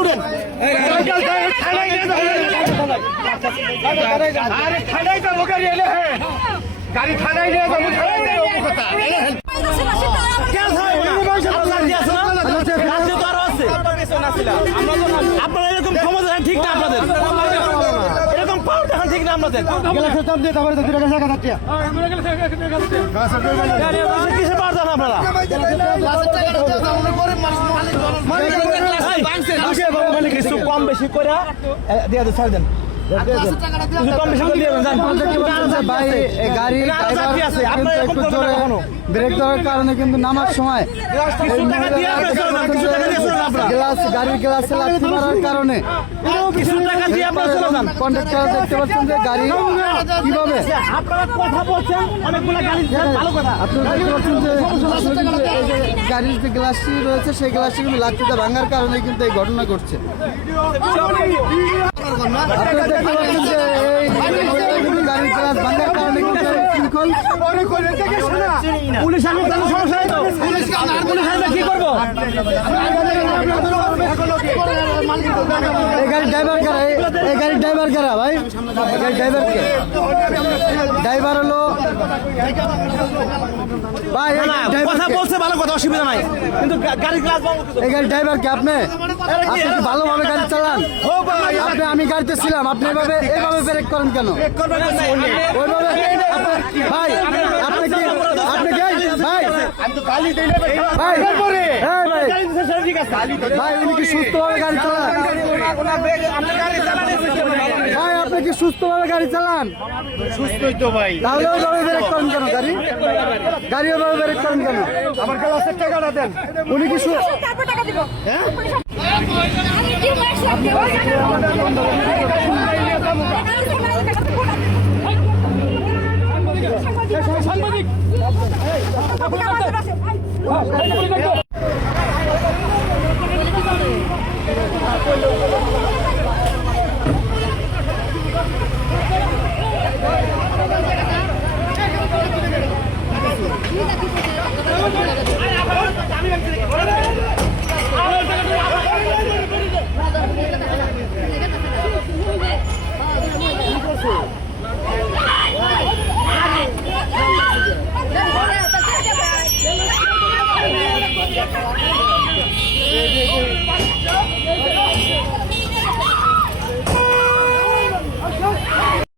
উঠেন আরে থানায় যাব গাড়ি এলে হ্যাঁ গাড়ি থানায় নিয়ে যাব থানায় যাব কথা রাজ্য তো আরও আছে আপনারা এরকম ক্ষমতা ঠিক না আপনাদের এরকম পাওয়ার দেখান ঠিক না আপনাদের পাওয়ার দেখান আপনারা কিছু কম বেশি করে দিয়ে ছাড় দেন। ব্রেক দেওয়ার কারণে কিন্তু নামার সময়। গ্লাস গাড়ির গ্লাসে লাথি মারার কারণে। কন্ডাক্টর দেখতে পাচ্ছেন যে গাড়ি কীভাবে আপনারা দেখতে পাচ্ছেন যে গাড়ির যে গ্লাসটি রয়েছে সেই গ্লাসটি কিন্তু লাঠিটা ভাঙার কারণে কিন্তু এই ঘটনা ঘটছে পুলিশ আমি কোনো সমস্যা নেই তো পুলিশ পুলিশ আমি কি করব গাড়ির ড্রাইভার কারা? এই- গাড়ির ড্রাইভার কারা ভাই ড্রাইভার ড্রাইভার হলো ভাই কথা? বলছে ভালো কথা অসুবিধা নাই। কিন্তু গাড়ির গ্লাস এই গাড়ির ড্রাইভার কে আপনি? আপনি কি ভালোভাবে গাড়ি চালান। আপনি আমি গাড়িতে ছিলাম আপনি এভাবে এভাবে ব্রেক করেন কেন? ওইভাবে ভাই আপনি কি আপনি কি ভাই। ভাই। এই ভাই। গাড়ি দিচ্ছে সেটা ঠিক আছে। ভাই উনি কি সুস্থভাবে গাড়ি চালান? ভাই আপনি কি সুস্থভাবে গাড়ি চালান? সুস্থই তো ভাই। তাহলে ওইভাবে ব্রেক করেন কেন গাড়ি? গাড়ি ওইভাবে ব্রেক করেন কেন? আমার টাকাটা দেন। উনি কি সু- two.